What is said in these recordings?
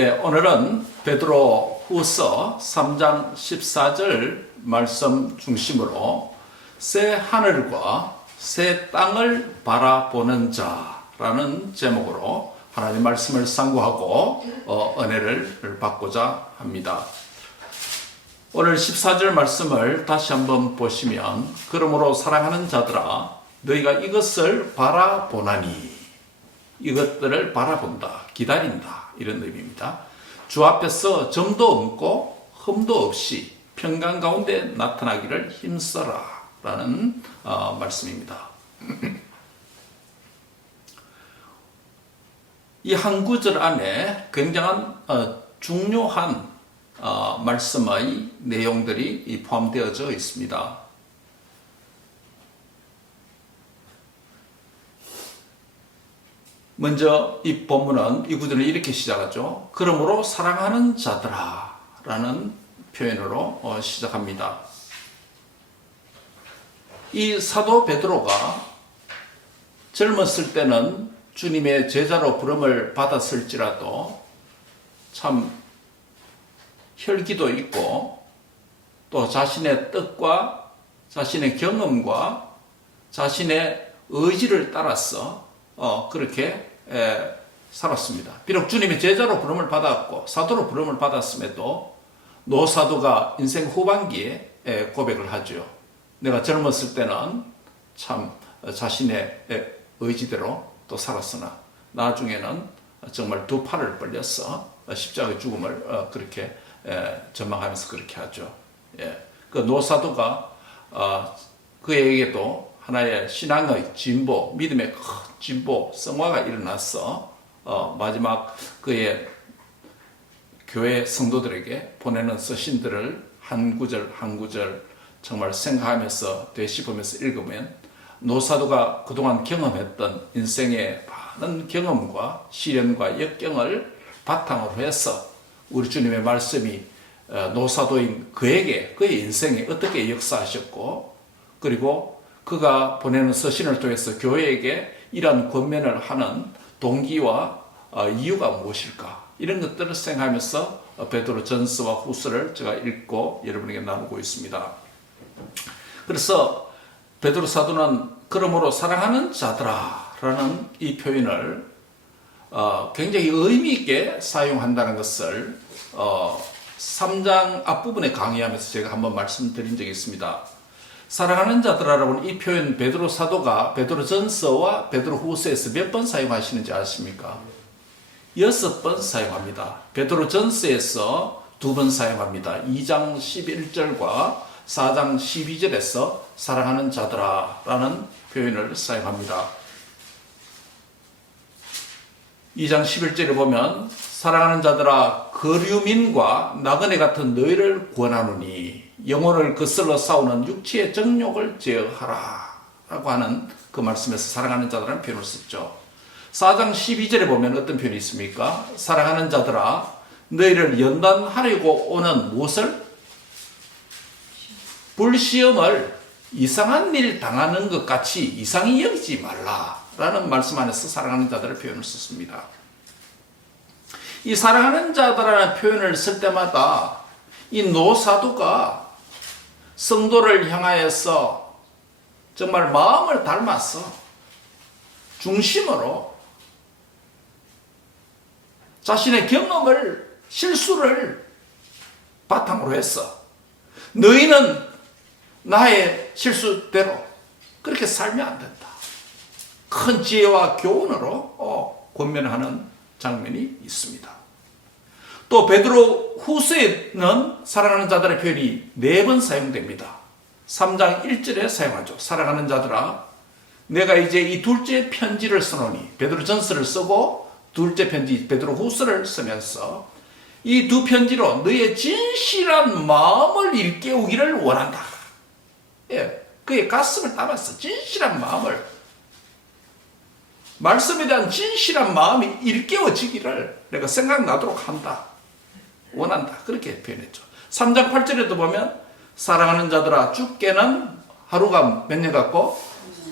오늘은 베드로 후서 3장 14절 말씀 중심으로 새 하늘과 새 땅을 바라보는 자라는 제목으로 하나님 말씀을 상고하고 은혜를 받고자 합니다. 오늘 14절 말씀을 다시 한번 보시면, 그러므로 사랑하는 자들아 너희가 이것을 바라보나니, 이것들을 바라본다, 기다린다, 이런 의미입니다. 주 앞에서 점도 없고 흠도 없이 평강 가운데 나타나기를 힘써라 라는 말씀입니다. 이 한 구절 안에 굉장한 중요한 말씀의 내용들이 포함되어져 있습니다. 먼저 이 본문은 이 구절을 이렇게 시작하죠. 그러므로 사랑하는 자들아 라는 표현으로 시작합니다. 이 사도 베드로가 젊었을 때는 주님의 제자로 부름을 받았을지라도 참 혈기도 있고 또 자신의 뜻과 자신의 경험과 자신의 의지를 따라서 그렇게 살았습니다. 비록 주님의 제자로 부름을 받았고 사도로 부름을 받았음에도 노사도가 인생 후반기에 고백을 하죠. 내가 젊었을 때는 참 자신의 의지대로 또 살았으나 나중에는 정말 두 팔을 벌려서 십자가의 죽음을 그렇게 전망하면서 그렇게 하죠. 그 노사도가 그에게도 하나의 신앙의 진보, 믿음의 큰 진보, 성화가 일어나서 마지막 그의 교회 성도들에게 보내는 서신들을 한 구절 한 구절 정말 생각하면서 되씹으면서 읽으면 노사도가 그동안 경험했던 인생의 많은 경험과 시련과 역경을 바탕으로 해서 우리 주님의 말씀이 노사도인 그에게 그의 인생에 어떻게 역사하셨고, 그리고 그가 보내는 서신을 통해서 교회에게 이러한 권면을 하는 동기와 이유가 무엇일까, 이런 것들을 생각하면서 베드로 전서와 후서를 제가 읽고 여러분에게 나누고 있습니다. 그래서 베드로 사도는 그러므로 사랑하는 자들아 라는 이 표현을 굉장히 의미 있게 사용한다는 것을 3장 앞부분에 강의하면서 제가 한번 말씀드린 적이 있습니다. 사랑하는 자들아라고는 이 표현 베드로 사도가 베드로 전서와 베드로 후서에서 몇 번 사용하시는지 아십니까? 6번 사용합니다. 베드로 전서에서 2번 사용합니다. 2장 11절과 4장 12절에서 사랑하는 자들아 라는 표현을 사용합니다. 2장 11절에 보면 사랑하는 자들아 거류민과 나그네 같은 너희를 권하노니 영혼을 거슬러 싸우는 육체의 정욕을 제어하라 라고 하는 그 말씀에서 사랑하는 자들라는 표현을 썼죠. 4장 12절에 보면 어떤 표현이 있습니까? 사랑하는 자들아 너희를 연단하려고 오는 무엇을? 불시험을 이상한 일 당하는 것 같이 이상히 여기지 말라 라는 말씀 안에서 사랑하는 자들의 표현을 썼습니다. 이 사랑하는 자들이라는 표현을 쓸 때마다 이 노사도가 성도를 향하여서 정말 마음을 닮아서 중심으로 자신의 경험을, 실수를 바탕으로 해서 너희는 나의 실수대로 그렇게 살면 안 된다, 큰 지혜와 교훈으로 권면하는 장면이 있습니다. 또 베드로 후서에는 사랑하는 자들의 표현이 4번 사용됩니다. 3장 1절에 사용하죠. 사랑하는 자들아 내가 이제 이 둘째 편지를 써노니, 베드로 전서를 쓰고 둘째 편지 베드로 후서를 쓰면서 이 두 편지로 너의 진실한 마음을 일깨우기를 원한다. 그의 가슴을 담아서 진실한 마음을, 말씀에 대한 진실한 마음이 일깨워지기를 내가 생각나도록 한다, 원한다, 그렇게 표현했죠. 3장 8절에도 보면 사랑하는 자들아 주께는 하루가 몇 년 같고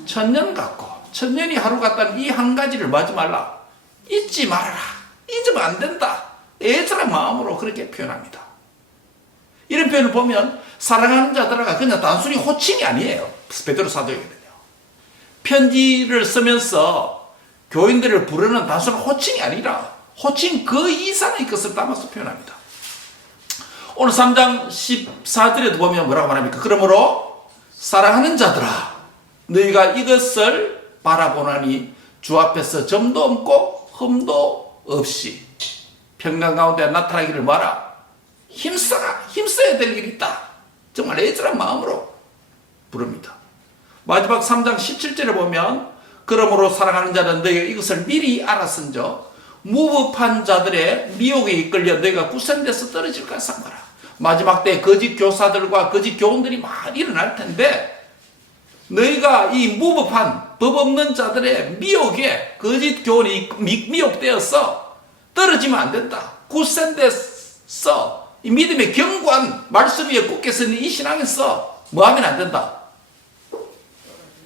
1000년 같고 1000년이 하루 같다는 이 한 가지를 마지 말라, 잊지 말아라, 잊으면 안 된다, 애절한 마음으로 그렇게 표현합니다. 이런 표현을 보면 사랑하는 자들아가 그냥 단순히 호칭이 아니에요. 베드로 사도에게는요. 편지를 쓰면서 교인들을 부르는 단순한 호칭이 아니라 호칭 그 이상의 것을 담아서 표현합니다. 오늘 3장 14절에도 보면 뭐라고 말합니까? 그러므로 사랑하는 자들아 너희가 이것을 바라보나니 주 앞에서 점도 없고 흠도 없이 평강 가운데 나타나기를 바라. 힘써야 될 일이 있다. 정말 애절한 마음으로 부릅니다. 마지막 3장 17절에 보면 그러므로 사랑하는 자는 너희가 이것을 미리 알았은저 무법한 자들의 미혹에 이끌려 너희가 구선돼서 떨어질까 삼가라. 마지막 때 거짓 교사들과 거짓 교훈들이 많이 일어날 텐데 너희가 이 무법한 법 없는 자들의 미혹에 거짓 교훈이 미혹되어서 떨어지면 안 된다. 구선돼서 이 믿음의 견고한 말씀 위에 굳게 서는 이 신앙에서 뭐 하면 안 된다?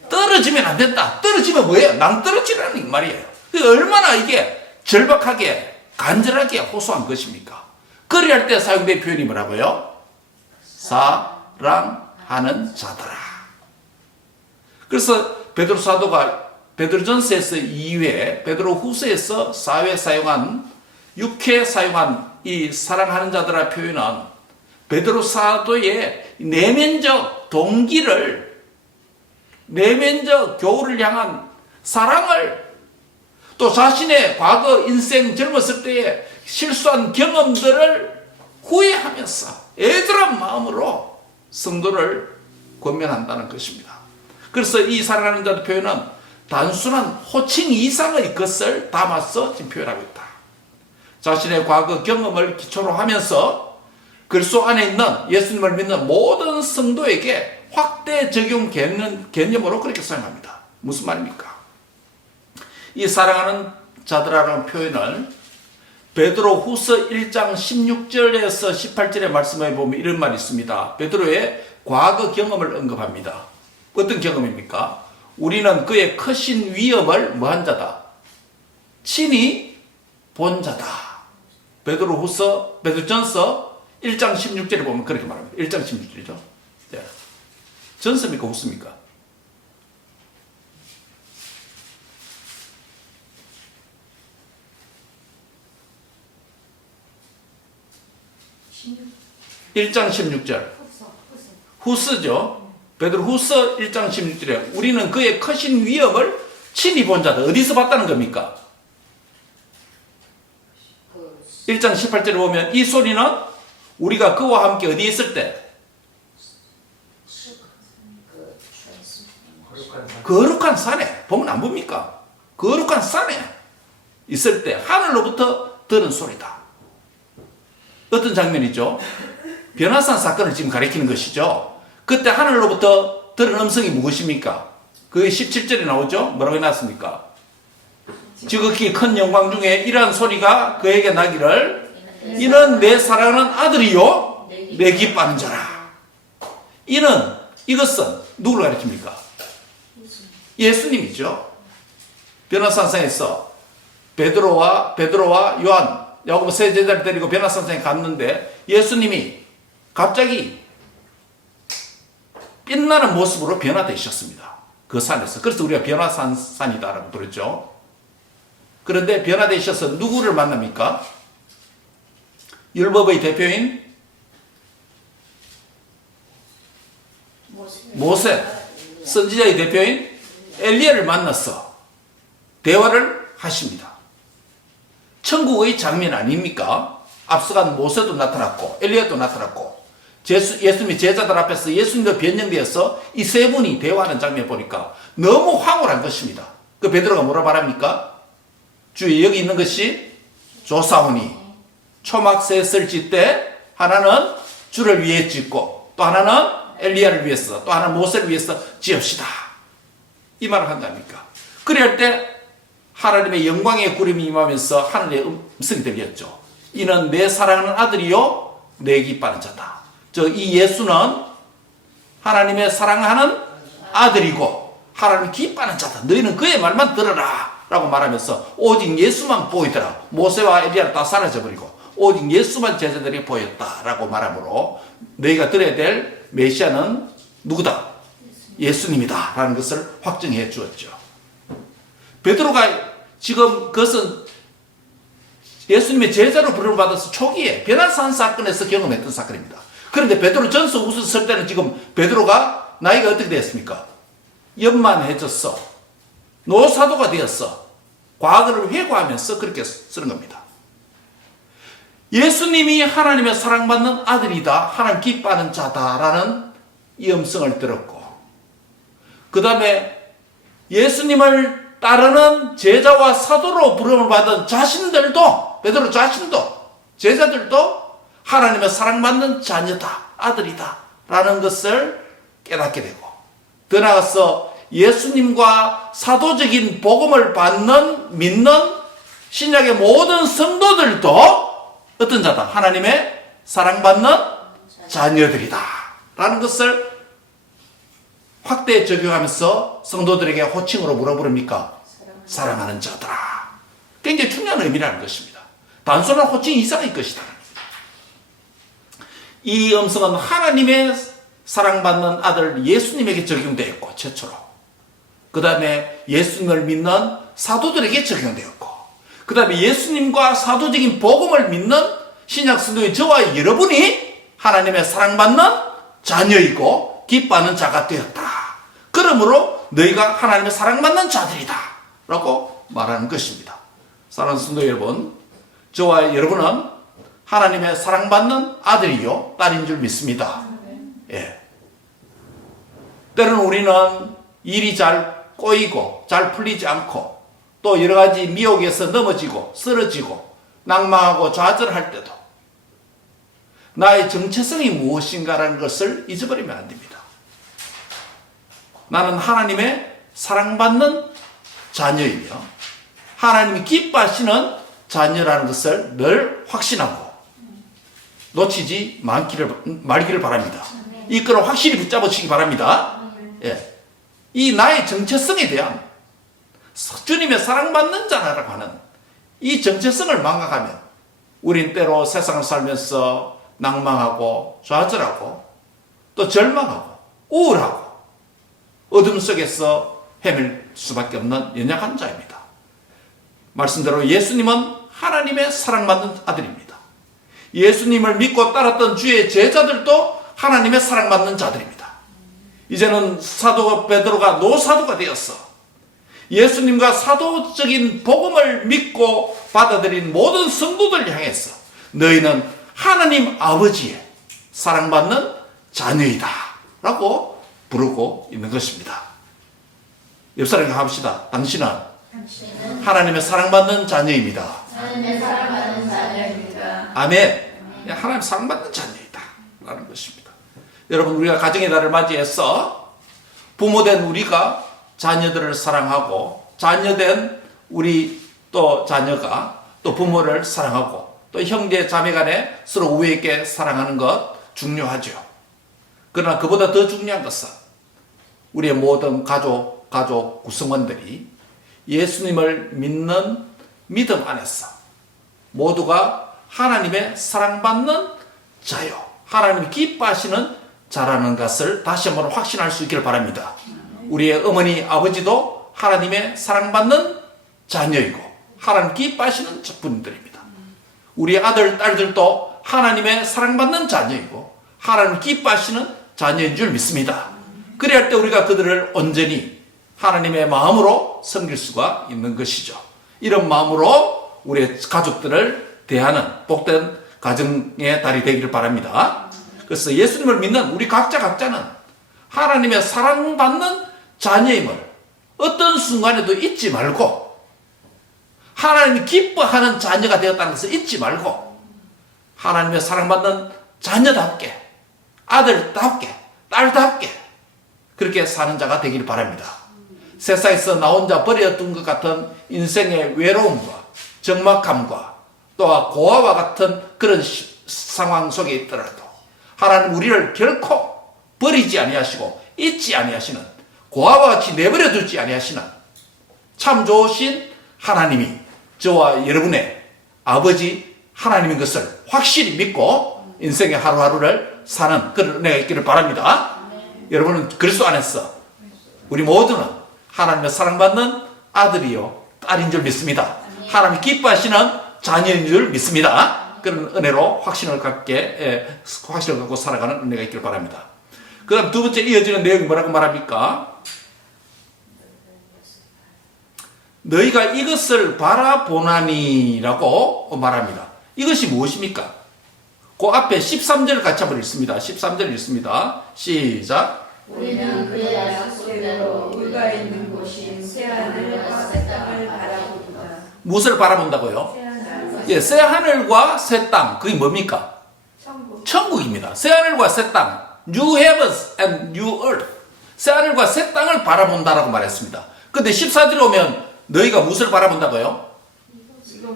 떨어지면 안 된다. 떨어지면 뭐예요? 낭떨어지라는 말이에요. 얼마나 이게 절박하게 간절하게 호소한 것입니까? 그리 할 때 사용된 표현이 뭐라고요? 사랑하는 자들아. 그래서 베드로 사도가 베드로전서에서 2회, 베드로 후서에서 4회 사용한 6회 사용한 이 사랑하는 자들아 표현은 베드로 사도의 내면적 동기를, 내면적 교우를 향한 사랑을, 또 자신의 과거 인생 젊었을 때의 실수한 경험들을 후회하면서 애절한 마음으로 성도를 권면한다는 것입니다. 그래서 이 사랑하는 자들 표현은 단순한 호칭 이상의 것을 담아서 지금 표현하고 있다. 자신의 과거 경험을 기초로 하면서 그리스도 안에 있는 예수님을 믿는 모든 성도에게 확대 적용 개념으로 그렇게 사용합니다. 무슨 말입니까? 이 사랑하는 자들아라는 표현을 베드로 후서 1장 16절에서 18절의 말씀에 보면 이런 말이 있습니다. 베드로의 과거 경험을 언급합니다. 어떤 경험입니까? 우리는 그의 크신 위엄을 뭐한 자다? 친히 본 자다. 베드로전서 1장 16절에 보면 그렇게 말합니다. 1장 16절이죠. 네. 전서입니까? 후서입니까? 일 1장 16절. 후서죠. 베드로 후서 1장 16절에 우리는 그의 크신 위엄을 친히 본 자다. 어디서 봤다는 겁니까? 1장 18절에 보면 이 소리는 우리가 그와 함께 어디에 있을 때? 거룩한 산에. 보면 안 봅니까? 거룩한 산에 있을 때 하늘로부터 들은 소리다. 어떤 장면이죠? 변화산 사건을 지금 가리키는 것이죠. 그때 하늘로부터 들은 음성이 무엇입니까? 그게 17절에 나오죠? 뭐라고 해놨습니까? 지극히 큰 영광 중에 이러한 소리가 그에게 나기를 이는 내 사랑하는 아들이요 내 기뻐하는 자라. 이것은 누구를 가리킵니까? 예수님이죠. 변화산상에서 베드로와 요한, 야고보 세 제자를 데리고 변화산상에 갔는데 예수님이 갑자기 빛나는 모습으로 변화되셨습니다. 그 산에서. 그래서 우리가 변화산이다라고 부르죠. 그런데 변화되셔서 누구를 만납니까? 율법의 대표인 모세, 선지자의 대표인 엘리야를 만나서 대화를 하십니다. 천국의 장면 아닙니까? 앞서간 모세도 나타났고 엘리야도 나타났고 예수님이 제자들 앞에서 예수님도 변형되어서 이 세 분이 대화하는 장면 보니까 너무 황홀한 것입니다. 그 베드로가 뭐라 말합니까? 주의 여기 있는 것이 조사오니 초막셋을 짓되 하나는 주를 위해 짓고 또 하나는 엘리야를 위해서 또 하나는 모세를 위해서 지읍시다. 이 말을 한다니까. 그럴 때 하나님의 영광의 구름이 임하면서 하늘의 음성이 들렸죠. 이는 내 사랑하는 아들이요 내 기뻐하는 자다. 이 예수는 하나님의 사랑하는 아들이고 하나님 기뻐하는 자다. 너희는 그의 말만 들어라 라고 말하면서 오직 예수만 보이더라. 모세와 엘리야는 다 사라져버리고 오직 예수만 제자들이 보였다라고 말하므로 너희가 들어야 될 메시아는 누구다? 예수님이다 라는 것을 확정해 주었죠. 베드로가 지금 그것은 예수님의 제자로 부름을 받아서 초기에 변화산 사건에서 경험했던 사건입니다. 그런데 베드로 전서 우서 쓸 때는 지금 베드로가 나이가 어떻게 되었습니까? 연만해졌어. 노사도가 되었어. 과거를 회고하면서 그렇게 쓰는 겁니다. 예수님이 하나님의 사랑받는 아들이다. 하나님 기뻐하는 자다라는 이 음성을 들었고, 그 다음에 예수님을 따르는 제자와 사도로 부름을 받은 자신들도, 베드로 자신도, 제자들도 하나님의 사랑받는 자녀다, 아들이다 라는 것을 깨닫게 되고, 더 나아가서 예수님과 사도적인 복음을 믿는 신약의 모든 성도들도 어떤 자다? 하나님의 사랑받는 자녀들이다 라는 것을 확대 적용하면서 성도들에게 호칭으로 뭐라 부릅니까? 사랑하는 자들아. 굉장히 중요한 의미라는 것입니다. 단순한 호칭 이상의 것이다. 이 음성은 하나님의 사랑받는 아들 예수님에게 적용되었고, 최초로. 그 다음에 예수님을 믿는 사도들에게 적용되었고, 그 다음에 예수님과 사도적인 복음을 믿는 신약 성도의 저와 여러분이 하나님의 사랑받는 자녀이고 기뻐하는 자가 되었다. 그러므로 너희가 하나님의 사랑받는 자들이다 라고 말하는 것입니다. 사랑하는 성도 여러분, 저와 여러분은 하나님의 사랑받는 아들이요 딸인 줄 믿습니다. 예. 때로는 우리는 일이 잘 꼬이고 잘 풀리지 않고 또 여러 가지 미혹에서 넘어지고 쓰러지고 낭망하고 좌절할 때도 나의 정체성이 무엇인가라는 것을 잊어버리면 안 됩니다. 나는 하나님의 사랑받는 자녀이며 하나님이 기뻐하시는 자녀라는 것을 늘 확신하고 놓치지 말기를 바랍니다. 이 끈을 확실히 붙잡으시기 바랍니다. 예. 이 나의 정체성에 대한 주님의 사랑받는 자라고 하는 이 정체성을 망각하면 우린 때로 세상을 살면서 낭망하고 좌절하고 또 절망하고 우울하고 어둠 속에서 헤맬 수밖에 없는 연약한 자입니다. 말씀대로 예수님은 하나님의 사랑받는 아들입니다. 예수님을 믿고 따랐던 주의 제자들도 하나님의 사랑받는 자들입니다. 이제는 사도 베드로가 노사도가 되었어. 예수님과 사도적인 복음을 믿고 받아들인 모든 성도들을 향해서 너희는 하나님 아버지의 사랑받는 자녀이다 라고 부르고 있는 것입니다. 옆 사람에게 합시다. 당신은 하나님의 사랑받는 자녀입니다. 하나님의 사랑받는 자녀입니다. 아멘. 하나님 사랑받는 자녀이다 라는 것입니다. 여러분, 우리가 가정의 날을 맞이해서 부모된 우리가 자녀들을 사랑하고 자녀된 우리 또 자녀가 또 부모를 사랑하고 또 형제 자매 간에 서로 우애 있게 사랑하는 것 중요하죠. 그러나 그보다 더 중요한 것은 우리의 모든 가족 구성원들이 예수님을 믿는 믿음 안에서 모두가 하나님의 사랑받는 자요, 하나님이 기뻐하시는 자라는 것을 다시 한번 확신할 수 있기를 바랍니다. 우리의 어머니 아버지도 하나님의 사랑받는 자녀이고 하나님 기뻐하시는 분들입니다. 우리 아들 딸들도 하나님의 사랑받는 자녀이고 하나님 기뻐하시는 자녀인 줄 믿습니다. 그래야 할 때 우리가 그들을 온전히 하나님의 마음으로 섬길 수가 있는 것이죠. 이런 마음으로 우리의 가족들을 대하는 복된 가정의 달이 되기를 바랍니다. 그래서 예수님을 믿는 우리 각자는 하나님의 사랑받는 자녀임을 어떤 순간에도 잊지 말고 하나님이 기뻐하는 자녀가 되었다는 것을 잊지 말고 하나님의 사랑받는 자녀답게, 아들답게, 딸답게 그렇게 사는 자가 되기를 바랍니다. 세상에서 나 혼자 버려둔 것 같은 인생의 외로움과 적막함과 또 고아와 같은 그런 상황 속에 있더라도 하나님 우리를 결코 버리지 아니하시고 잊지 아니하시는, 고아와 같이 내버려 두지 아니하시는 참 좋으신 하나님이 저와 여러분의 아버지 하나님인 것을 확실히 믿고 인생의 하루하루를 사는 그런 은혜가 있기를 바랍니다. 여러분은 그리스도 안에서 우리 모두는 하나님의 사랑받는 아들이요 딸인 줄 믿습니다. 하나님이 기뻐하시는 자녀인 줄 믿습니다. 그런 은혜로 확신을 갖고 살아가는 은혜가 있기를 바랍니다. 그 다음 두 번째 이어지는 내용이 뭐라고 말합니까? 너희가 이것을 바라보나니라고 말합니다. 이것이 무엇입니까? 그 앞에 13절 같이 한번 읽습니다. 13절 읽습니다. 시작. 우리는 그의 약속대로 우리가 있는 곳인 새하늘과 새 땅을 바라본다. 무엇을 바라본다고요? 예, 새 하늘과 새 땅. 그게 뭡니까? 천국입니다. 새 하늘과 새 땅. New heavens and new earth. 새 하늘과 새 땅을 바라본다라고 말했습니다. 근데 14절에 오면 너희가 무엇을 바라본다고요?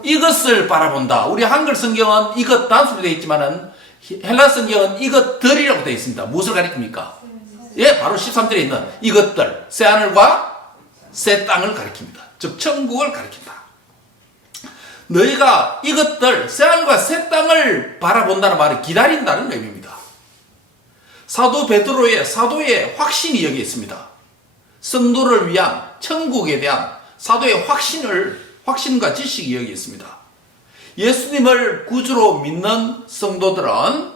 이것을 바라본다. 우리 한글 성경은 이것 단수로 되어 있지만은 헬라 성경은 이것들이라고 되어 있습니다. 무엇을 가리킵니까? 예, 바로 13절에 있는 이것들, 새 하늘과 새 땅을 가리킵니다. 즉 천국을 가리킨다. 너희가 이것들, 새 하늘과 새 땅을 바라본다는 말은 기다린다는 의미입니다. 사도 베드로의 사도의 확신이 여기 있습니다. 성도를 위한 천국에 대한 사도의 확신과 지식이 여기 있습니다. 예수님을 구주로 믿는 성도들은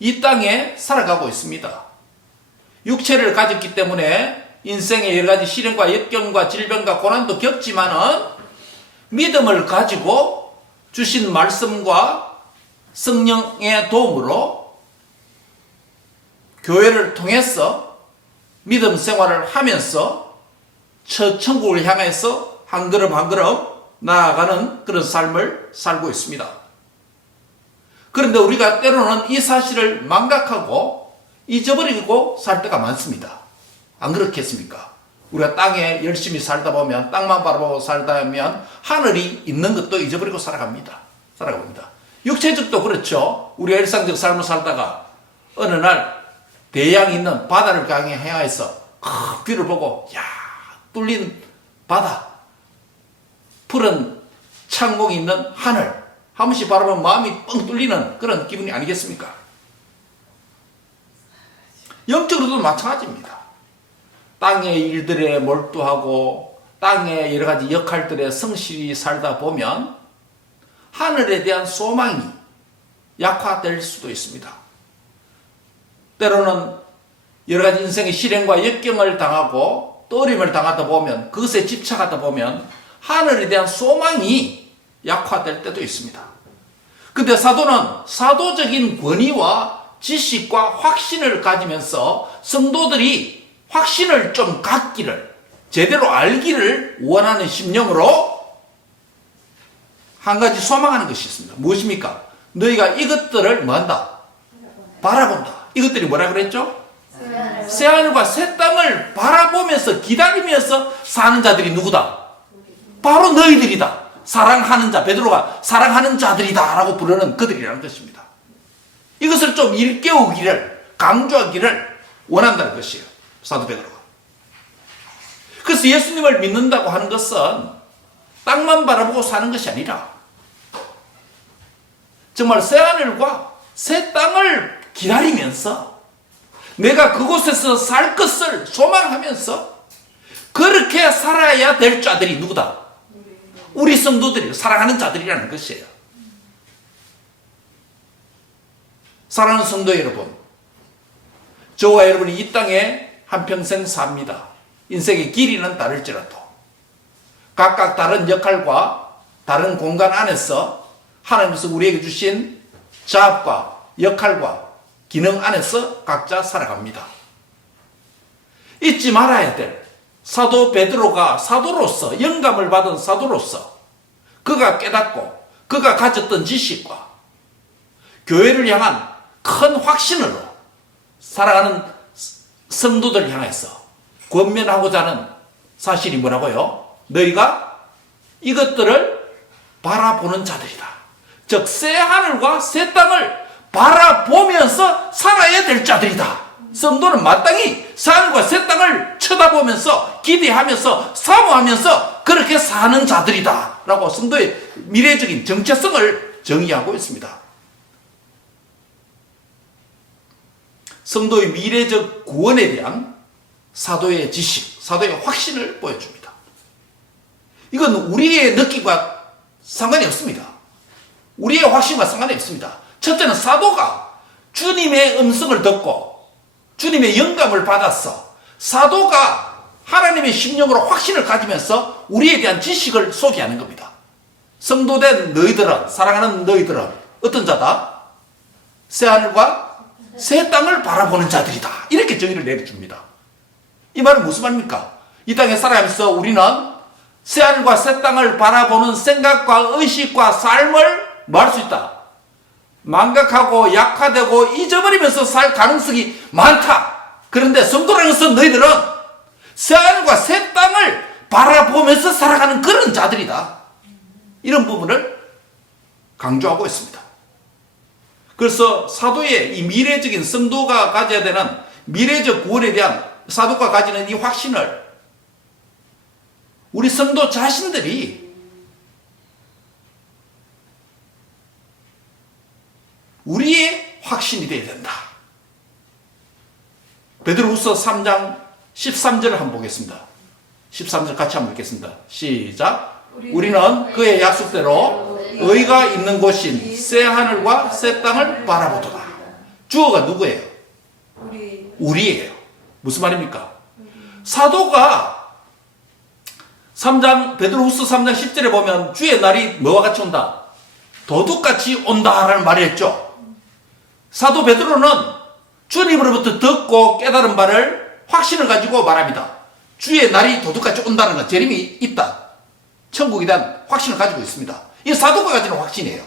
이 땅에 살아가고 있습니다. 육체를 가졌기 때문에 인생의 여러 가지 시련과 역경과 질병과 고난도 겪지만은 믿음을 가지고 주신 말씀과 성령의 도움으로 교회를 통해서 믿음 생활을 하면서 천국을 향해서 한 걸음 한 걸음 나아가는 그런 삶을 살고 있습니다. 그런데 우리가 때로는 이 사실을 망각하고 잊어버리고 살 때가 많습니다. 안 그렇겠습니까? 우리가 땅에 열심히 살다 보면, 땅만 바라보고 살다 보면 하늘이 있는 것도 잊어버리고 살아갑니다. 육체적도 그렇죠. 우리가 일상적 삶을 살다가 어느 날 대양이 있는 바다를 향해서 큰 뷰를 보고, 야, 뚫린 바다, 푸른 창공이 있는 하늘, 한 번씩 바라보면 마음이 뻥 뚫리는 그런 기분이 아니겠습니까? 영적으로도 마찬가지입니다. 땅의 일들에 몰두하고 땅의 여러 가지 역할들에 성실히 살다 보면 하늘에 대한 소망이 약화될 수도 있습니다. 때로는 여러 가지 인생의 시련과 역경을 당하고 또 어려움을 당하다 보면, 그것에 집착하다 보면 하늘에 대한 소망이 약화될 때도 있습니다. 근데 사도는 사도적인 권위와 지식과 확신을 가지면서 성도들이 확신을 좀 갖기를, 제대로 알기를 원하는 심령으로 한 가지 소망하는 것이 있습니다. 무엇입니까? 너희가 이것들을 뭐한다? 바라본다. 이것들이 뭐라 그랬죠? 새 하늘과 새 땅을 바라보면서 기다리면서 사는 자들이 누구다? 바로 너희들이다. 사랑하는 자, 베드로가 사랑하는 자들이다 라고 부르는 그들이라는 것입니다. 이것을 좀 일깨우기를, 강조하기를 원한다는 것이에요, 사도 베드로가. 그래서 예수님을 믿는다고 하는 것은 땅만 바라보고 사는 것이 아니라 정말 새 하늘과 새 땅을 기다리면서 내가 그곳에서 살 것을 소망하면서 그렇게 살아야 될 자들이 누구다? 우리 성도들이, 사랑하는 자들이라는 것이에요. 사랑하는 성도 여러분, 저와 여러분이 이 땅에 한평생 삽니다. 인생의 길이는 다를지라도 각각 다른 역할과 다른 공간 안에서 하나님께서 우리에게 주신 자업과 역할과 기능 안에서 각자 살아갑니다. 잊지 말아야 될 사도 베드로가 사도로서, 영감을 받은 사도로서 그가 깨닫고 그가 가졌던 지식과 교회를 향한 큰 확신으로 살아가는 성도들을 향해서 권면하고자 하는 사실이 뭐라고요? 너희가 이것들을 바라보는 자들이다. 즉 새 하늘과 새 땅을 바라보면서 살아야 될 자들이다. 성도는 마땅히 새 하늘과 새 땅을 쳐다보면서 기대하면서 사모하면서 그렇게 사는 자들이다 라고 성도의 미래적인 정체성을 정의하고 있습니다. 성도의 미래적 구원에 대한 사도의 지식, 사도의 확신을 보여줍니다. 이건 우리의 느낌과 상관이 없습니다. 우리의 확신과 상관이 없습니다. 첫째는 사도가 주님의 음성을 듣고 주님의 영감을 받았어. 사도가 하나님의 심령으로 확신을 가지면서 우리에 대한 지식을 소개하는 겁니다. 성도된 너희들은, 사랑하는 너희들은 어떤 자다? 새하늘과 새 땅을 바라보는 자들이다. 이렇게 정의를 내려줍니다. 이 말은 무슨 말입니까? 이 땅에 살아가면서 우리는 새하늘과 새 땅을 바라보는 생각과 의식과 삶을 뭐 할 수 있다? 망각하고 약화되고 잊어버리면서 살 가능성이 많다. 그런데 성도라는 것은 너희들은 새하늘과 새 땅을 바라보면서 살아가는 그런 자들이다. 이런 부분을 강조하고 있습니다. 그래서 사도의 이 미래적인 성도가 가져야 되는 미래적 구원에 대한 사도가 가지는 이 확신을 우리 성도 자신들이 우리의 확신이 되어야 된다. 베드로후서 3장 13절을 한번 보겠습니다. 13절 같이 한번 읽겠습니다. 시작. 우리는 그의 약속대로 의가 있는 곳인 새 하늘과 새 땅을 바라보도다. 주어가 누구예요? 우리예요. 무슨 말입니까? 사도가 베드로후서 3장 10절에 보면 주의 날이 뭐와 같이 온다? 도둑같이 온다라는 말을 했죠. 사도 베드로는 주님으로부터 듣고 깨달은 바를 확신을 가지고 말합니다. 주의 날이 도둑같이 온다는 건 재림이 있다. 천국에 대한 확신을 가지고 있습니다. 이 사도가 가지는 확신이에요.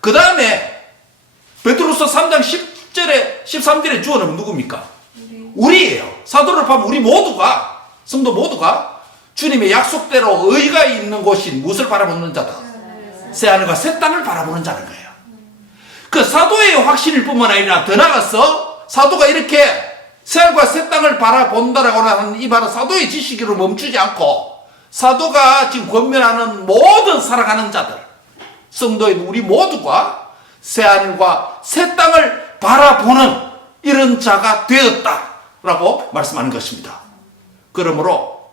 그 다음에 베드로서 3장 10절에 13절의 주어는 누굽니까? 우리예요. 사도를 보면 우리 모두가, 성도 모두가 주님의 약속대로 의가 있는 곳인 무엇을 바라보는 자다? 새하늘과 새 땅을 바라보는 자는 거예요. 그 사도의 확신일 뿐만 아니라 더 나아가서 사도가 이렇게 새하늘과 새 땅을 바라본다라고 하는 이 말은 사도의 지식으로 멈추지 않고 사도가 지금 권면하는 모든 살아가는 자들, 성도인 우리 모두가 새하늘과 새 땅을 바라보는 이런 자가 되었다라고 말씀하는 것입니다. 그러므로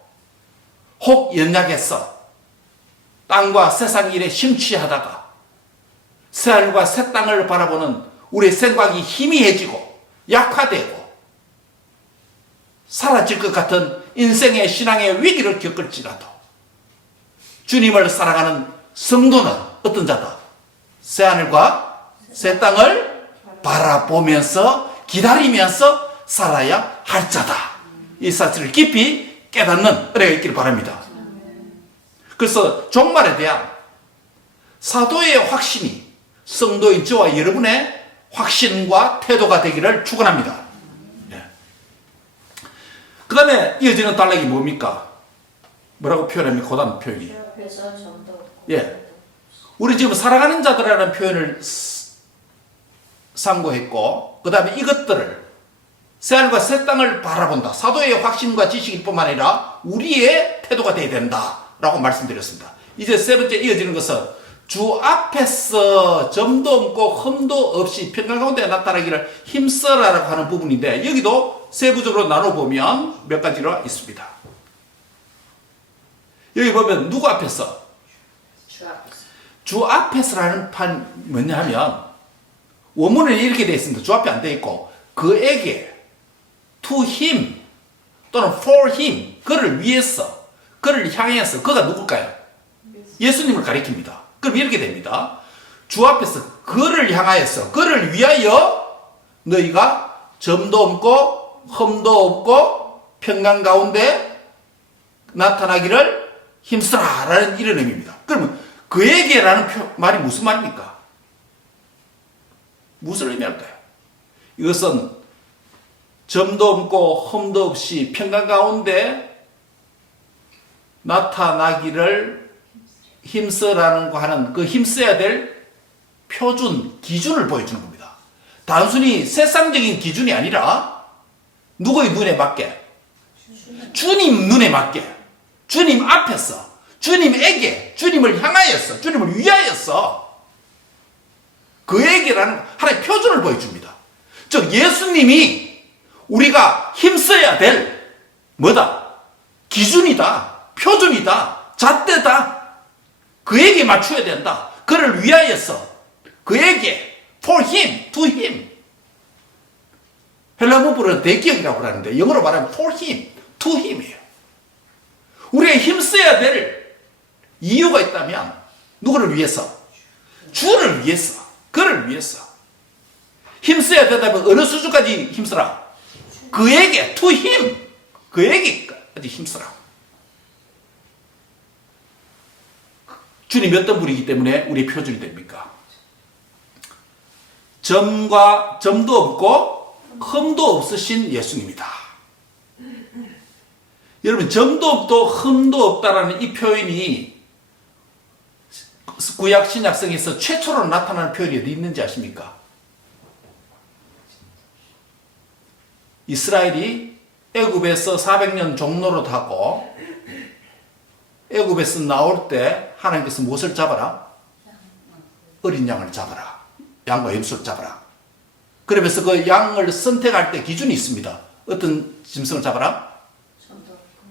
혹 연약해서 땅과 세상 일에 심취하다가 새하늘과 새 땅을 바라보는 우리의 생각이 희미해지고 약화되고 사라질 것 같은 인생의 신앙의 위기를 겪을지라도 주님을 사랑하는 성도는 어떤 자다? 새하늘과 새 땅을 바라보면서 기다리면서 살아야 할 자다. 이 사실을 깊이 깨닫는 은혜가 있기를 바랍니다. 그래서 종말에 대한 사도의 확신이 성도인 저와 여러분의 확신과 태도가 되기를 축원합니다. 그 다음에 이어지는 단락이 뭡니까? 뭐라고 표현합니까? 그 다음 표현이. 예. 우리 지금 살아가는 자들이라는 표현을 상고했고, 그 다음에 이것들을 새하늘과 새 땅을 바라본다. 사도의 확신과 지식일 뿐만 아니라 우리의 태도가 되어야 된다라고 말씀드렸습니다. 이제 세 번째 이어지는 것은 주 앞에서 점도 없고 흠도 없이 평강 가운데 나타나기를 힘써라라고 하는 부분인데 여기도 세부적으로 나눠보면 몇 가지로 있습니다. 여기 보면 누구 앞에서? 주 앞에서라는 판 뭐냐 하면 원문에는 이렇게 되어 있습니다. 주 앞에 안 되어 있고 그에게 to him 또는 for him 그를 위해서 그를 향해서 그가 누굴까요? 예수님을 가리킵니다. 그럼 이렇게 됩니다. 주 앞에서 그를 향하여서 그를 위하여 너희가 점도 없고 흠도 없고 평강 가운데 나타나기를 힘쓰라 라는 이런 의미입니다. 그러면 그에게라는 말이 무슨 말입니까? 무슨 의미할까요? 이것은 점도 없고 흠도 없이 평강 가운데 나타나기를 힘써라는 거 하는 그 힘써야 될 표준, 기준을 보여주는 겁니다. 단순히 세상적인 기준이 아니라 누구의 눈에 맞게? 주님 눈에 맞게. 주님 앞에서, 주님에게, 주님을 향하여서, 주님을 위하여서 그에게라는 하나의 표준을 보여줍니다. 즉 예수님이 우리가 힘써야 될 뭐다? 기준이다. 표준이다. 잣대다. 그에게 맞춰야 된다. 그를 위하여서 그에게 for him, to him. 헬라 문법은 대기형이라고 하는데 영어로 말하면 for him, to him이에요. 우리가 힘써야 될 이유가 있다면 누구를 위해서? 주를 위해서. 그를 위해서. 힘써야 된다면 어느 수준까지 힘쓰라? 그에게, to him. 그에게까지 힘쓰라. 주님이 어떤 분이기 때문에 우리의 표준이 됩니까? 점도 없고 흠도 없으신 예수님이다. 여러분 점도 없고 흠도 없다라는 이 표현이 구약 신약성에서 최초로 나타나는 표현이 어디 있는지 아십니까? 이스라엘이 애굽에서 400년 종노릇 하고 애굽에서 나올 때 하나님께서 무엇을 잡아라? 어린 양을 잡아라. 양과 염소를 잡아라. 그러면서 그 양을 선택할 때 기준이 있습니다. 어떤 짐승을 잡아라?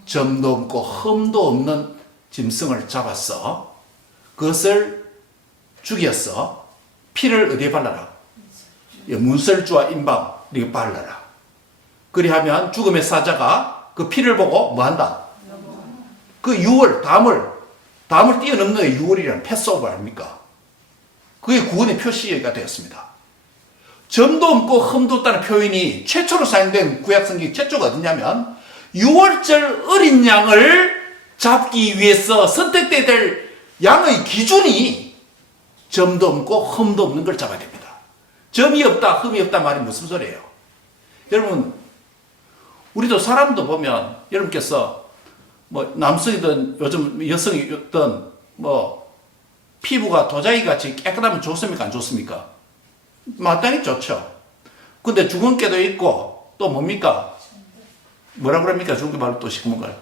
점도 없고 흠도 없는 짐승을 잡았어. 그것을 죽였어. 피를 어디에 발라라? 문설주와 인방 이렇게 발라라. 그리하면 죽음의 사자가 그 피를 보고 뭐 한다? 그 유월, 담을 뛰어넘는 게 유월이라는 패스오버 아닙니까? 그게 구원의 표시가 되었습니다. 점도 없고 흠도 없다는 표현이 최초로 사용된 구약성경 최초가 어디냐면 6월절 어린 양을 잡기 위해서 선택돼야 될 양의 기준이 점도 없고 흠도 없는 걸 잡아야 됩니다. 점이 없다, 흠이 없다 말이 무슨 소리예요? 여러분, 우리도 사람도 보면 여러분께서 뭐 남성이든 요즘 여성이든 뭐 피부가 도자기 같이 깨끗하면 좋습니까? 안 좋습니까? 마땅히 좋죠. 근데 주근깨도 있고 또 뭡니까? 뭐라 그럽니까? 주근깨 말로 또 시커먼 걸.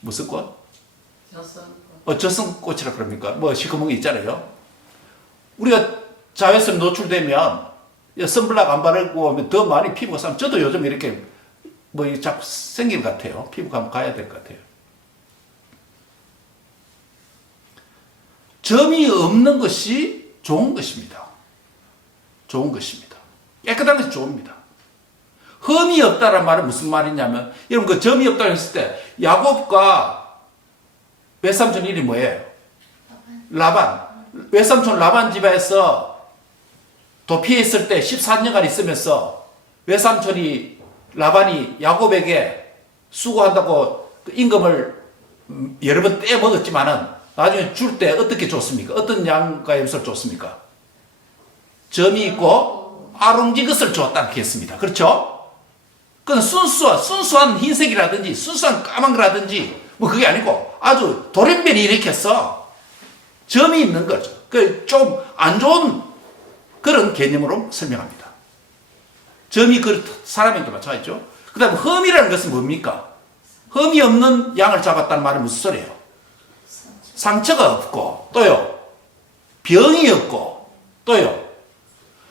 무슨 꽃? 저승꽃이라 그럽니까? 뭐 시커먼 게 있잖아요. 우리가 자외선에 노출되면 선블락 안 바르고 더 많이 피부가 싸면 저도 요즘 이렇게 뭐 자꾸 생긴 것 같아요. 피부가 한번 가야 될 것 같아요. 점이 없는 것이 좋은 것입니다. 좋은 것입니다. 깨끗한 것이 좋습니다. 흠이 없다는 말은 무슨 말이냐면 여러분 그 점이 없다고 했을 때 야곱과 외삼촌 이름이 뭐예요? 라반. 외삼촌 라반 집에서 도피했을 때 14년간 있으면서 외삼촌이 라반이 야곱에게 수고한다고 임금을 여러 번 떼먹었지만은 나중에 줄 때 어떻게 줬습니까? 어떤 양과 염소를 줬습니까? 점이 있고 아롱지 것을 줬다고 했습니다. 그렇죠? 그건 순수한 흰색이라든지 순수한 까만 거라든지 뭐 그게 아니고 아주 돌연변이 일으켜서 점이 있는 거죠. 그 좀 안 좋은 그런 개념으로 설명합니다. 점이 그 사람에게 마찬가지죠. 그 다음에 흠이라는 것은 뭡니까? 흠이 없는 양을 잡았다는 말은 무슨 소리예요? 상처가 없고 또요 병이 없고 또요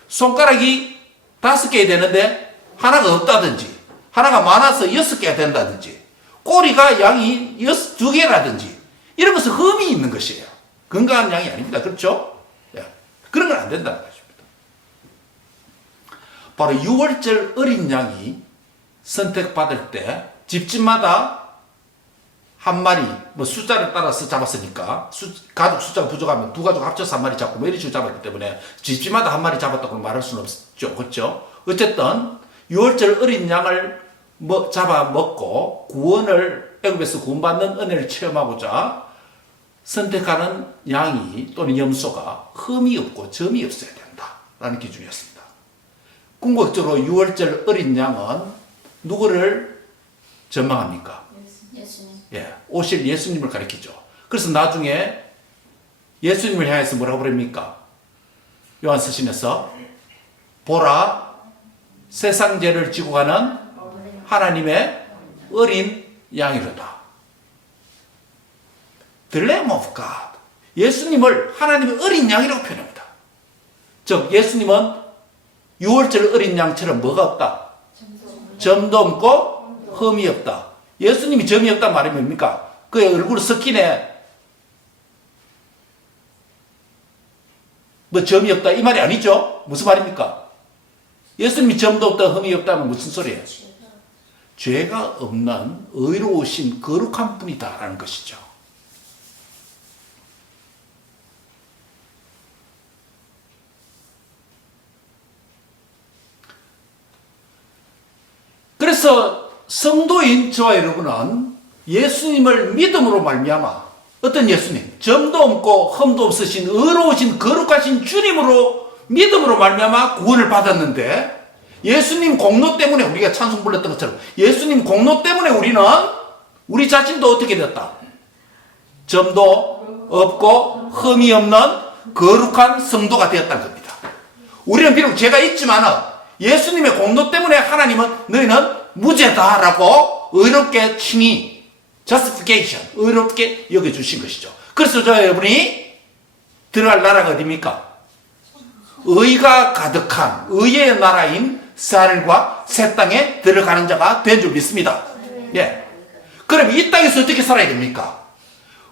손가락이 5개 되는데 하나가 없다든지 하나가 많아서 6개가 된다든지 꼬리가 양이 2개라든지 이런 것은 흠이 있는 것이에요. 건강한 양이 아닙니다. 그렇죠? 그런 건 안 된다는 것입니다. 바로 6월절 어린 양이 선택받을 때 집집마다 한 마리, 뭐 숫자를 따라서 잡았으니까 가족 숫자가 부족하면 두 가족 합쳐서 한 마리 잡고 뭐 이런 식으로 잡았기 때문에 집집마다 한 마리 잡았다고 말할 수는 없죠. 그렇죠? 어쨌든 6월절 어린 양을 잡아먹고 구원을 애굽에서 구원받는 은혜를 체험하고자 선택하는 양이 또는 염소가 흠이 없고 점이 없어야 된다라는 기준이었습니다. 궁극적으로 6월절 어린 양은 누구를 전망합니까? 예수님. 오실 예수님을 가리키죠. 그래서 나중에 예수님을 향해서 뭐라고 부릅니까? 요한서신에서 보라 세상 죄를 지고 가는 하나님의 어린 양이로다. The Lamb of God. 예수님을 하나님의 어린 양이라고 표현합니다. 즉 예수님은 유월절 어린 양처럼 뭐가 없다? 점도 없고 흠이 없다. 예수님이 점이 없단 말이 뭡니까? 그의 얼굴 스킨에 뭐 점이 없다 이 말이 아니죠? 무슨 말입니까? 예수님이 점도 없다 흠이 없다면 무슨 소리예요? 죄가 없는 의로우신 거룩한 분이다라는 것이죠. 그래서 성도인 저와 여러분은 예수님을 믿음으로 말미암아 어떤 예수님? 점도 없고 흠도 없으신 의로우신 거룩하신 주님으로 믿음으로 말미암아 구원을 받았는데 예수님 공로 때문에 우리가 찬송 불렀던 것처럼 예수님 공로 때문에 우리는 우리 자신도 어떻게 됐다? 점도 없고 흠이 없는 거룩한 성도가 되었다는 겁니다. 우리는 비록 죄가 있지만 예수님의 공로 때문에 하나님은 너희는 무죄다라고 의롭게 칭의 justification 의롭게 여겨주신 것이죠. 그래서 저 여러분이 들어갈 나라가 어디입니까? 의가 가득한 의의 나라인 하늘과 새 땅에 들어가는 자가 된 줄 믿습니다. 예. 그럼 이 땅에서 어떻게 살아야 됩니까?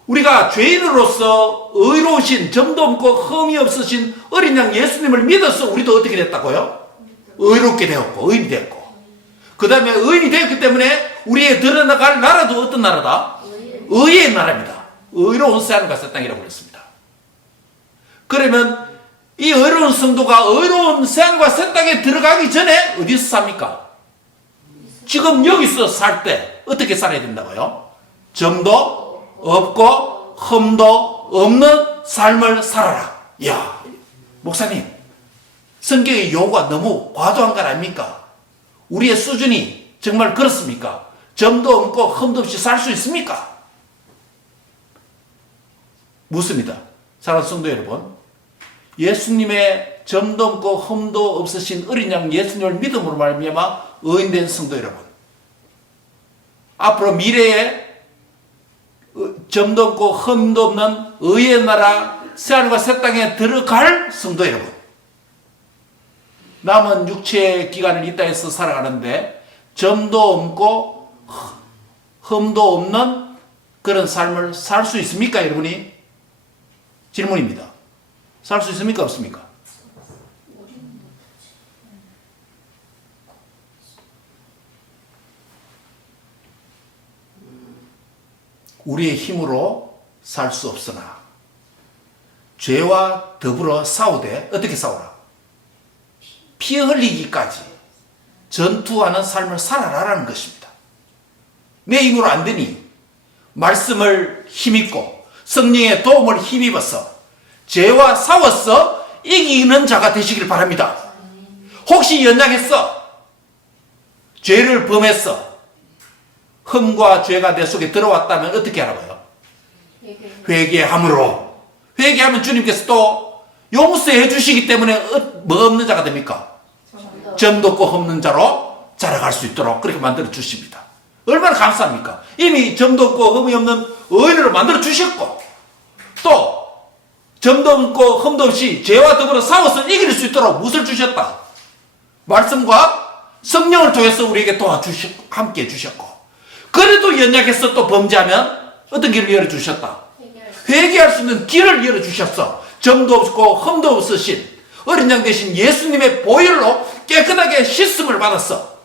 우리가 죄인으로서 의로우신 점도 없고 흠이 없으신 어린 양 예수님을 믿어서 우리도 어떻게 됐다고요? 의롭게 되었고 의인이 되었고 그 다음에 의인이 되었기 때문에 우리의 들어나갈 나라도 어떤 나라다? 의의 나라입니다. 의로운 새 하늘과 새 땅이라고 그랬습니다. 그러면 이 의로운 성도가 의로운 새 하늘과 새 땅에 들어가기 전에 어디서 삽니까? 지금 여기서 살 때 어떻게 살아야 된다고요? 점도 없고 흠도 없는 삶을 살아라. 이야, 목사님 성경의 요구가 너무 과도한 건 아닙니까? 우리의 수준이 정말 그렇습니까? 점도 없고 흠도 없이 살 수 있습니까? 묻습니다. 사랑하는 성도 여러분, 예수님의 점도 없고 흠도 없으신 어린 양 예수님을 믿음으로 말미암아 의인된 성도 여러분, 앞으로 미래에 점도 없고 흠도 없는 의의 나라 새하늘과 새 땅에 들어갈 성도 여러분, 남은 육체의 기간을 이 땅에서 살아가는데 점도 없고 흠도 없는 그런 삶을 살 수 있습니까, 여러분이? 질문입니다. 살 수 있습니까, 없습니까? 우리의 힘으로 살 수 없으나 죄와 더불어 싸우되 어떻게 싸우라? 피 흘리기까지 전투하는 삶을 살아라라는 것입니다. 내 힘으로 안 되니 말씀을 힘입고 성령의 도움을 힘입어서 죄와 싸워서 이기는 자가 되시길 바랍니다. 혹시 연약했어? 죄를 범했어? 흠과 죄가 내 속에 들어왔다면 어떻게 하라고요? 회개함으로. 회개하면 주님께서 또 용서해 주시기 때문에 뭐 없는 자가 됩니까? 점도 없고 없는 자로 자라갈 수 있도록 그렇게 만들어 주십니다. 얼마나 감사합니까? 이미 점도 없고 흠이 없는 의인으로 만들어 주셨고 또 점도 없고 흠도 없이 죄와 더불어 싸워서 이길 수 있도록 무엇을 주셨다? 말씀과 성령을 통해서 우리에게 도와주셨고 함께 해주셨고 그래도 연약해서 또 범죄하면 어떤 길을 열어주셨다? 회개할 수 있는 길을 열어주셨어. 점도 없고 흠도 없으신 어린 양 대신 예수님의 보혈로 깨끗하게 씻음을 받았어.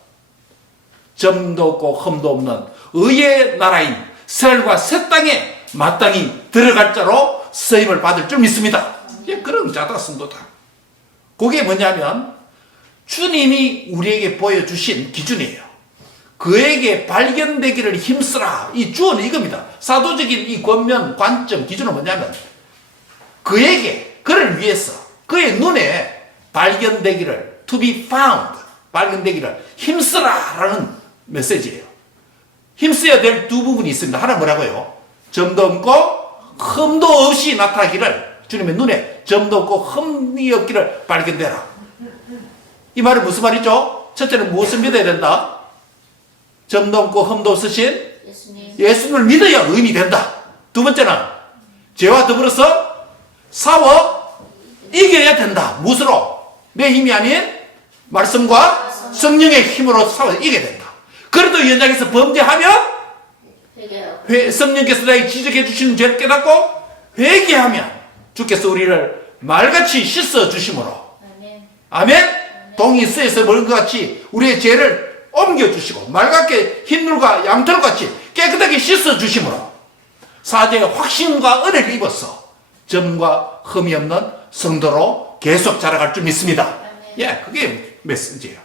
점도 없고 흠도 없는 의의 나라인 새하늘과 새 땅에 마땅히 들어갈 자로 쓰임을 받을 줄 믿습니다. 그런 자다 성도다. 그게 뭐냐면 주님이 우리에게 보여주신 기준이에요. 그에게 발견되기를 힘쓰라. 이 주어는 이겁니다. 사도적인 이 권면, 관점, 기준은 뭐냐면 그에게, 그를 위해서 그의 눈에 발견되기를 to be found, 발견되기를 힘쓰라 라는 메시지예요. 힘써야 될 두 부분이 있습니다. 하나 뭐라고요? 점도 없고 흠도 없이 나타나기를, 주님의 눈에 점도 없고 흠이 없기를 발견되라. 이 말은 무슨 말이죠? 첫째는 무엇을 믿어야 된다? 점도 없고 흠도 없으신 예수님을 믿어야 의인이 된다. 두 번째는 죄와 더불어서 싸워 이겨야 된다. 무엇으로? 내 힘이 아닌 말씀과 성령의 힘으로 싸워 이겨야 된다. 그래도 이 현장에서 범죄하면 성령께서 나에게 지적해 주시는 죄를 깨닫고 회개하면 주께서 우리를 말같이 씻어 주심으로 아멘. 동이 쇠에서 먹은 것 같이 우리의 죄를 옮겨 주시고 말같게 흰물과 양털 같이 깨끗하게 씻어 주심으로 사죄의 확신과 은혜를 입어서 점과 흠이 없는 성도로 계속 자라갈 줄 믿습니다. 예, 그게 메시지예요.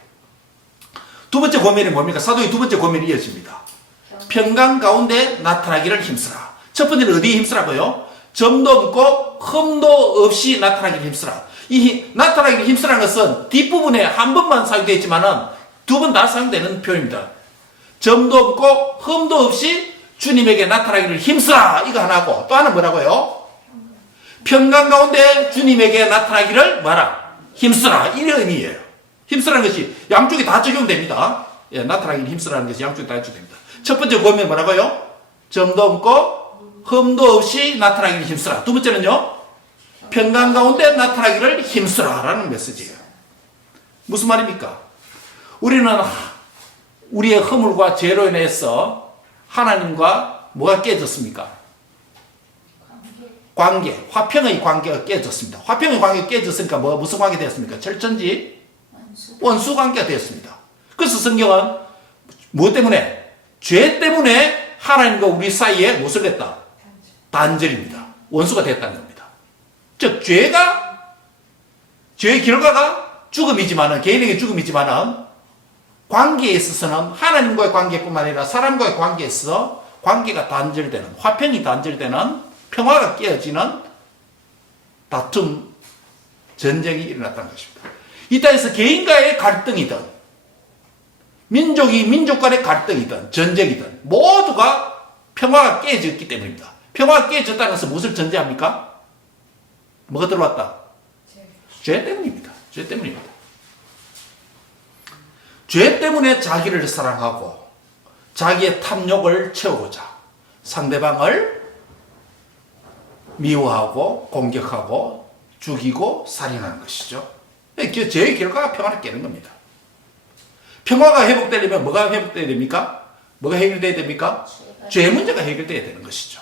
두 번째 고민이 뭡니까? 사도의 두 번째 고민이 이어집니다. 평강 가운데 나타나기를 힘쓰라. 첫 번째는 어디에 힘쓰라고요? 점도 없고 흠도 없이 나타나기를 힘쓰라. 이 나타나기를 힘쓰라는 것은 뒷부분에 한 번만 사용되어 있지만은 두 번 다 사용되는 표현입니다. 점도 없고 흠도 없이 주님에게 나타나기를 힘쓰라. 이거 하나고 또 하나 뭐라고요? 평강 가운데 주님에게 나타나기를 뭐라? 힘쓰라. 이런 의미예요. 힘쓰라는 것이 양쪽에 다 적용됩니다. 예, 나타나기를 힘쓰라는 것이 양쪽에 다 적용됩니다. 첫 번째 고민 뭐라고요? 점도 없고 흠도 없이 나타나기를 힘쓰라. 두 번째는요? 평강 가운데 나타나기를 힘쓰라 라는 메시지예요. 무슨 말입니까? 우리는 우리의 허물과 죄로 인해서 하나님과 뭐가 깨졌습니까? 관계, 화평의 관계가 깨졌습니다. 화평의 관계가 깨졌으니까 무슨 관계 되었습니까? 철천지 원수 관계가 되었습니다. 그래서 성경은 무엇 때문에? 죄 때문에 하나님과 우리 사이에 무엇을 했다? 단절입니다. 원수가 됐다는 겁니다. 즉 죄의 결과가 죽음이지만은 개인에게 죽음이지만은 관계에 있어서는 하나님과의 관계뿐만 아니라 사람과의 관계에 있어서 관계가 단절되는, 화평이 단절되는, 평화가 깨어지는 다툼, 전쟁이 일어났다는 것입니다. 이 땅에서 개인과의 갈등이든 민족이 민족 간의 갈등이든 전쟁이든 모두가 평화가 깨졌기 때문입니다. 평화가 깨졌다는 것은 무엇을 전제합니까? 뭐가 들어왔다? 죄 때문입니다. 죄 때문입니다. 죄 때문에 자기를 사랑하고 자기의 탐욕을 채우고자 상대방을 미워하고 공격하고 죽이고 살인하는 것이죠. 죄의 결과가 평화를 깨는 겁니다. 평화가 회복되려면 뭐가 회복돼야 됩니까? 뭐가 해결돼야 됩니까? 죄 문제가 해결돼야 되는 것이죠.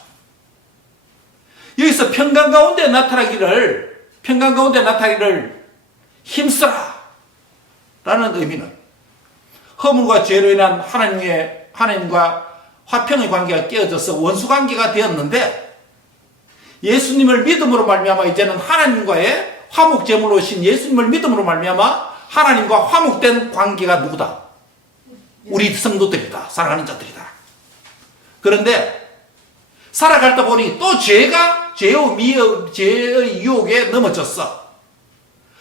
여기서 평강 가운데 나타나기를 힘쓰라 라는 의미는 허물과 죄로 인한 하나님과 화평의 관계가 깨어져서 원수 관계가 되었는데 예수님을 믿음으로 말미암아 이제는 하나님과의 화목 제물로 오신 예수님을 믿음으로 말미암아 하나님과 화목된 관계가 누구다? 우리 성도들이다. 사랑하는 자들이다. 그런데 살아가다 보니 또 죄의 유혹에 넘어졌어.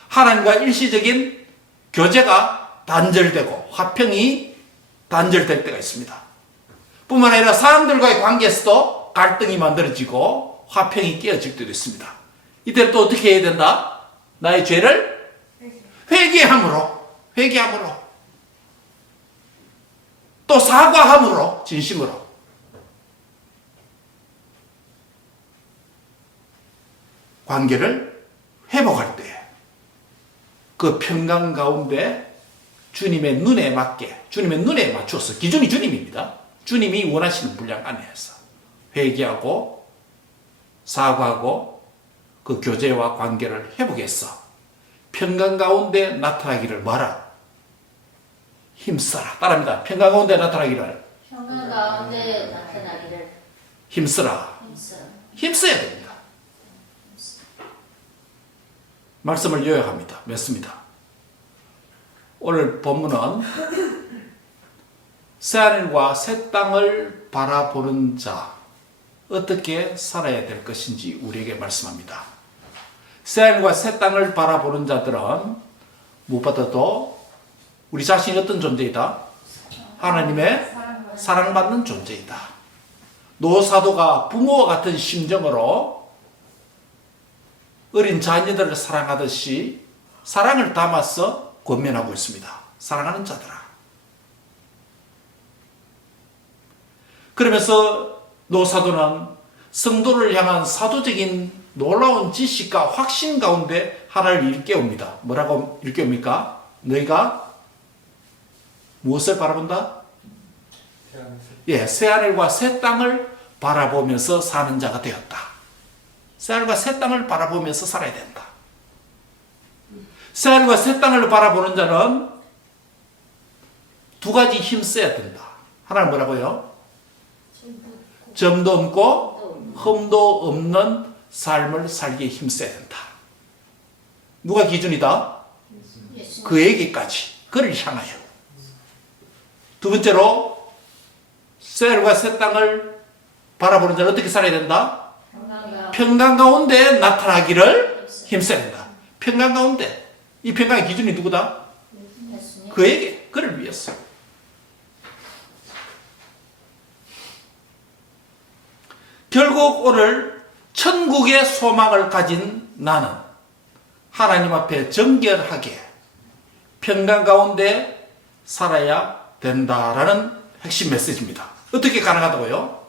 하나님과 일시적인 교제가 단절되고 화평이 단절될 때가 있습니다. 뿐만 아니라 사람들과의 관계에서도 갈등이 만들어지고 화평이 깨어질 때도 있습니다. 이때는 또 어떻게 해야 된다? 나의 죄를 회개함으로 또 사과함으로 진심으로 관계를 회복할 때 그 평강 가운데 주님의 눈에 맞춰서 기준이 주님입니다. 주님이 원하시는 분량 안에서 회개하고 사과하고 그 교제와 관계를 회복해서 평강 가운데 나타나기를 뭐라? 힘써라. 따라합니다. 평강 가운데 나타나기를 힘써라. 힘써야 됩니다. 말씀을 요약합니다. 맺습니다. 오늘 본문은 새하늘과 새 땅을 바라보는 자 어떻게 살아야 될 것인지 우리에게 말씀합니다. 새하늘과 새 땅을 바라보는 자들은 무엇보다도 우리 자신이 어떤 존재이다? 하나님의 사랑받는 존재이다. 노사도가 부모와 같은 심정으로 어린 자녀들을 사랑하듯이 사랑을 담아서 권면하고 있습니다. 사랑하는 자들아. 그러면서 노사도는 성도를 향한 사도적인 놀라운 지식과 확신 가운데 하나를 일깨웁니다. 뭐라고 일깨웁니까? 너희가 무엇을 바라본다? 예, 새하늘과 새 땅을 바라보면서 사는 자가 되었다. 새하늘과 새 땅을 바라보면서 살아야 된다. 새하늘과 새 땅을 바라보는 자는 두 가지 힘써야 된다. 하나는 뭐라고요? 점도 없고 흠도 없는 삶을 살기에 힘써야 된다. 누가 기준이다? 그에게까지, 그를 향하여. 두 번째로 새하늘과 새 땅을 바라보는 자는 어떻게 살아야 된다? 평강 가운데 나타나기를 힘써야 된다. 평강 가운데. 이 평강의 기준이 누구다? 그에게, 그를 위해서. 결국 오늘 천국의 소망을 가진 나는 하나님 앞에 정결하게 평강 가운데 살아야 된다라는 핵심 메시지입니다. 어떻게 가능하다고요?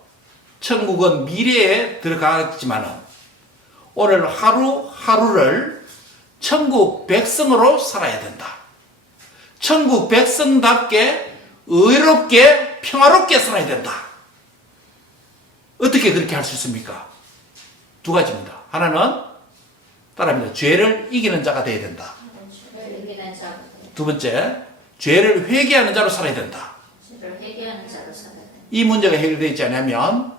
천국은 미래에 들어가지만은 오늘 하루하루를 천국 백성으로 살아야 된다. 천국 백성답게 의롭게 평화롭게 살아야 된다. 어떻게 그렇게 할 수 있습니까? 두 가지입니다. 하나는 따라합니다. 죄를 이기는 자가 되어야 된다. 두 번째, 죄를 회개하는 자로 살아야 된다. 이 문제가 해결되지 있지 않으면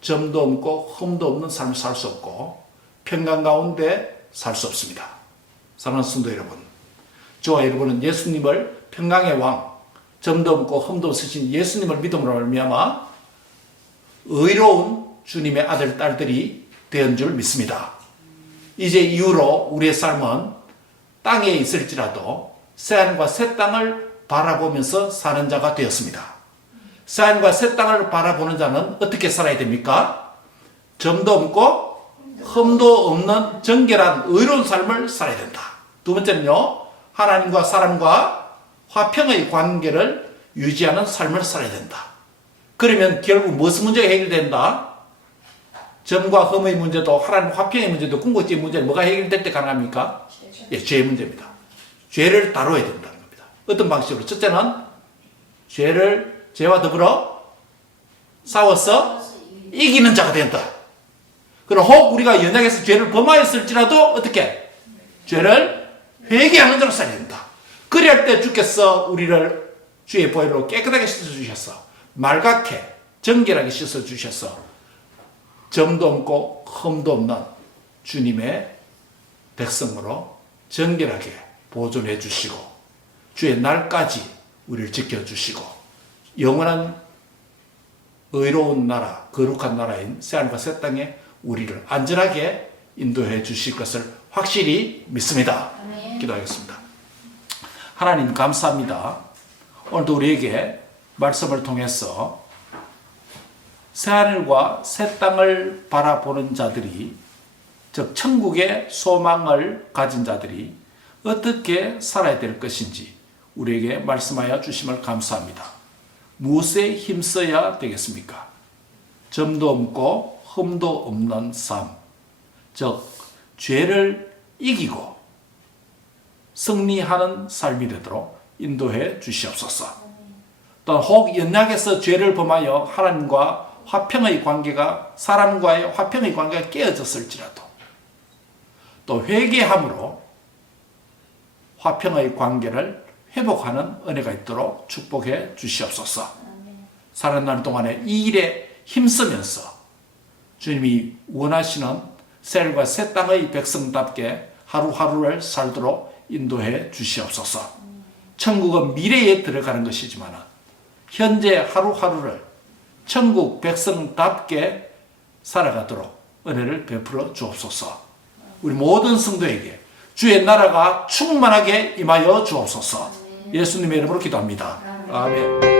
점도 없고 흠도 없는 삶을 살 수 없고 평강 가운데 살 수 없습니다. 사랑하는 성도 여러분, 저와 여러분은 예수님을 평강의 왕, 점도 없고 흠도 없으신 예수님을 믿음으로 말미암아 의로운 주님의 아들, 딸들이 된 줄 믿습니다. 이제 이후로 우리의 삶은 땅에 있을지라도 새하늘과 새 땅을 바라보면서 사는 자가 되었습니다. 새하늘과 새 땅을 바라보는 자는 어떻게 살아야 됩니까? 점도 없고 흠도 없는 정결한 의로운 삶을 살아야 된다. 두 번째는요, 하나님과 사람과 화평의 관계를 유지하는 삶을 살아야 된다. 그러면 결국 무슨 문제가 해결된다? 점과 흠의 문제도 하나님 화평의 문제도 궁극적인 문제는 뭐가 해결될 때 가능합니까? 예, 죄의 문제입니다. 죄를 다뤄야 된다는 겁니다. 어떤 방식으로? 첫째는 죄와 더불어 싸워서 이기는 자가 된다. 그럼 혹 우리가 연약해서 죄를 범하였을지라도 어떻게? 죄를 회개하는 자로 살아야 된다. 그리할 때 주께서 우리를 주의 보혈로 깨끗하게 씻어주셔서 맑게 정결하게 씻어주셔서 점도 없고 흠도 없는 주님의 백성으로 정결하게 보존해 주시고 주의 날까지 우리를 지켜주시고 영원한 의로운 나라, 거룩한 나라인 새하늘과 새 땅에 우리를 안전하게 인도해 주실 것을 확실히 믿습니다. 기도하겠습니다. 하나님 감사합니다. 오늘도 우리에게 말씀을 통해서 새하늘과 새 땅을 바라보는 자들이, 즉 천국의 소망을 가진 자들이 어떻게 살아야 될 것인지 우리에게 말씀하여 주심을 감사합니다. 무엇에 힘써야 되겠습니까? 점도 없고 흠도 없는 삶, 즉 죄를 이기고 승리하는 삶이 되도록 인도해 주시옵소서. 또 혹 연약해서 죄를 범하여 하나님과 화평의 관계가, 사람과의 화평의 관계가 깨어졌을지라도 또 회개함으로 화평의 관계를 회복하는 은혜가 있도록 축복해 주시옵소서. 사는 날 동안에 이 일에 힘쓰면서 주님이 원하시는 새하늘과 새 땅의 백성답게 하루하루를 살도록 인도해 주시옵소서. 천국은 미래에 들어가는 것이지만 현재 하루하루를 천국 백성답게 살아가도록 은혜를 베풀어 주옵소서. 우리 모든 성도에게 주의 나라가 충만하게 임하여 주옵소서. 예수님의 이름으로 기도합니다. 아멘.